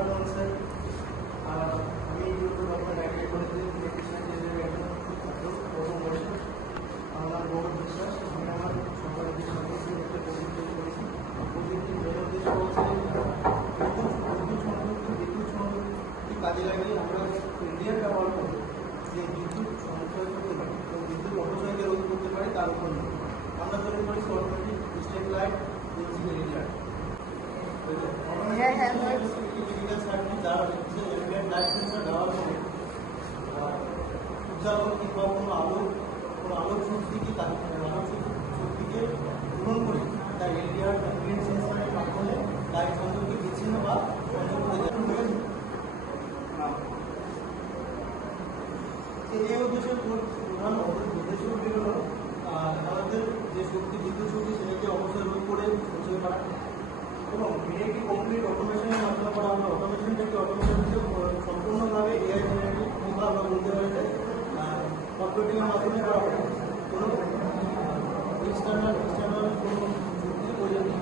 Afternoon sir. আমি doctor idea কলেজের electrician engineering একজন ছাত্র, প্রথম বর্ষ। আমার নাম গৌরব বিশ্বাস। আমি আমার সরকারি সদস্যের একটা প্রজেক্ট তৈরি করেছি। প্রজেক্টের মেন উদ্দেশ্য হচ্ছে বিদ্যুৎ সংযোগকে কাজে লাগিয়ে আমরা ইন্ডিয়ান ব্যবহার করবো যে বিদ্যুৎ সঞ্চয় করতে পারি এবং বিদ্যুৎ অপচয়কে রোধ করতে পারি তার উপর আমরা তৈরি করেছি automatic street light LED light. উজ্জ্বল কিংবা কোনো আলোক শক্তিকে পূরণ করে তার এলডিআর গ্রিন সেন্সরের মাধ্যমে লাইট সংযোগকে বিচ্ছিন্ন বা সংযোগ করে যাওয়া হয়েছে। এই উদ্দেশ্যের প্রধান উদ্দেশ্যগুলি হল আমাদের যে শক্তি বিদ্যুৎ শক্তি সেটাকে অবশ্যই রোধ করে সঞ্চয় করা এবং একটি কমপ্লিট অটোমেশনের মাধ্যমে করা। আমরা অটোমেশনটাকে সম্পূর্ণভাবে এআই জেনারেটিভ কিংবা আমরা বলতে পারি যে কম্পিউটিংয়ের মাধ্যমে করা হয়। কোনো এক্সটার্নাল কোনো শক্তির প্রয়োজন নেই।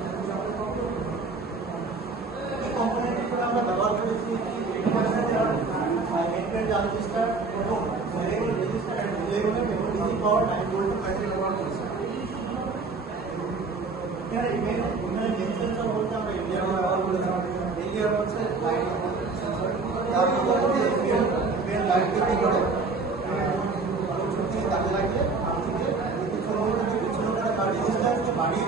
এই কম্পোনেন্টগুলো আমরা ব্যবহার করেছি রেজিস্টার এবং রেজিস্টার এবং ডিসি পাওয়ার 9 ভোল্ট ব্যাটারি ব্যবহার করেছি। এখানে মেন সেন্সর বলতে আমরা এলডিআর ব্যবহার করেছি। এলডিআর হচ্ছে লাইট সেন্সর, যার মধ্যে মেন লাইটকে কি করে আলোক শক্তিকে কাজে লাগিয়ে বিদ্যুৎ সংযোগ থেকে বিচ্ছিন্ন করে তার রেজিস্ট্যান্সকে বাড়িয়ে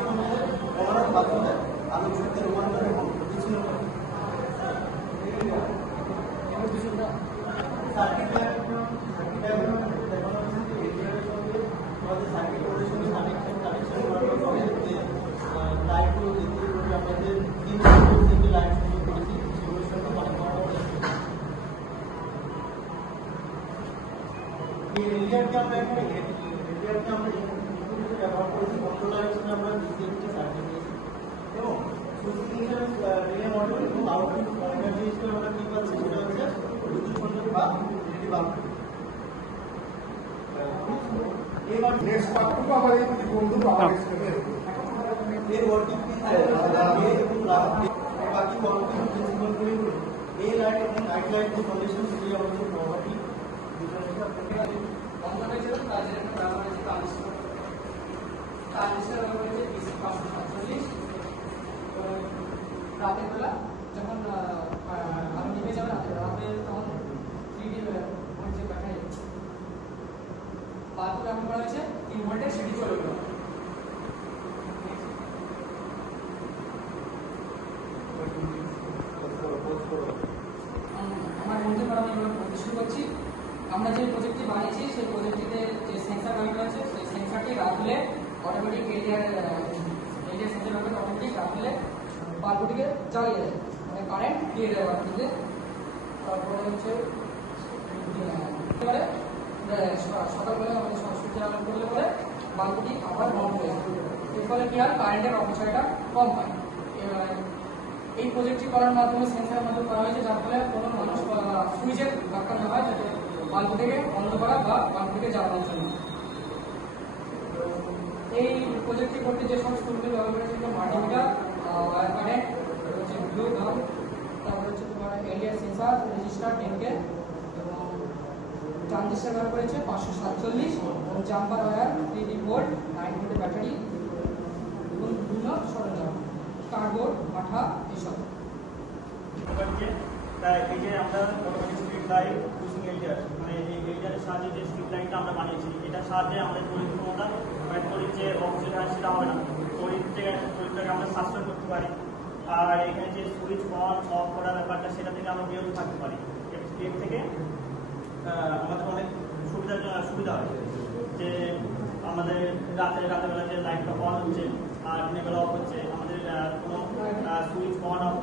কমানোর মাধ্যমে আলোক শক্তি রূপান্তর এবং বিচ্ছিন্ন করে। সার্কিট ডায়াগ্রাম দেখানো হচ্ছে এলডিআরের সঙ্গে আমাদের সার্কিট পরিষেবা কানেকশন করার পরে যে লাইটগুলো দেখতে পারি আমাদের 3 ভোল্ট থেকে লাইট সংযোগ করেছি সেগুলোর সঙ্গে কানেক্ট করা হয়েছে। এই এলডিআরকে আমরা ব্যবহার করেছি কন্ট্রোলার হিসেবে আমরা ডিসিএমটি সার্কিট নিয়েছি এবং সুইচিং রিলে মডিউল এবং আউটপুট এনার্জি হিসেবে আমরা কি পাচ্ছি সেটা হচ্ছে বিদ্যুৎ সংযোগ বা এলইডি বাল্ব। এবার নেক্সট পার্টটুকু আমার এই বন্ধু আমার এক্সপ্লেন এর ওয়ার্কিং প্রিন্সিপাল এবং বাকি ওয়ার্কিং প্রিন্সিপালগুলি হলো এই লাইট এবং নাইট লাইট যে কন্ডিশন সেটি আমাদের প্রপার্টি কনজারভেশন কাজের একটা ব্যবহার হচ্ছে ট্রানজিস্টর ব্যবহার হচ্ছে ডিসি 547 রাতের বেলা যখন আলো নিভে যাবে রাতে তখন 3D ভোল্ট যে ব্যাটারি বাল্ব ব্যবহার করা হয়েছে 3 ভোল্টের সেটি চলে গেল। আমার বন্ধু করা আমি শুরু করছি। আমরা যে প্রজেক্টটি বানিয়েছি সেই প্রজেক্টটিতে যে সেন্সর ব্যবহার করা হয়েছে সেই সেন্সরটি রাখলে অটোমেটিক এলডিআর সেন্সর ব্যবহার অটোমেটিক রাখলে বাল্বটিকে জ্বালিয়ে দেয়, মানে কারেন্ট দিয়ে দেয় বাল্বটিতে। তারপরে হচ্ছে সকালবেলা আমাদের সূর্য আলো করলে পরে বাল্বটি আবার বন্ধ হয়ে যায়। এর ফলে কি হয়, কারেন্টের অপচয়টা কম হয়। এই প্রজেক্টটি করার মাধ্যমে সেন্সরের মাধ্যমে করা হয়েছে, যার ফলে কোনো মানুষ সুইচের দরকার না হয় যাতে বাল্বটিকে বন্ধ করা বা বাল্বটিকে জ্বালানোর জন্য। এই প্রজেক্টটি করতে যে সব স্কুলগুলি ব্যবহার করেছিল মাল্টিমিটার, ওয়্যার কানেক্ট, হচ্ছে ব্লু গাম, তারপরে হচ্ছে তোমার এলডিআর সেন্সর, রেজিস্টার 10K এবং ট্রানজিস্টর ব্যবহার করেছে 547 এবং জাম্পার ওয়্যার 3D বোর্ড 9 ভোল্টের ব্যাটারি এবং বিভিন্ন সরঞ্জাম কার্ডবোর্ড আঠা এসব। এই যে আমরা স্ট্রিট লাইট ইউজিং এলডিআর মানে এই এলডিআরের সাহায্যে যে স্ট্রিট লাইটটা আমরা বানিয়েছি এটার সাহায্যে আমাদের তড়িৎ ক্ষমতা মানে তড়িৎ যে অপচয় হয় সেটা হবে না, তড়িৎটাকে আমরা সাশ্রয় করতে পারি। আর এখানে যে সুইচ অন অফ করার ব্যাপারটা সেটা থেকে আমরা বিরত থাকতে পারি। এর থেকে আমাদের অনেক সুবিধা হয় যে আমাদের রাতের বেলা যে লাইটটা অন হচ্ছে আর দিনের বেলা অফ হচ্ছে, আমাদের কোনো সুইচ অন অফ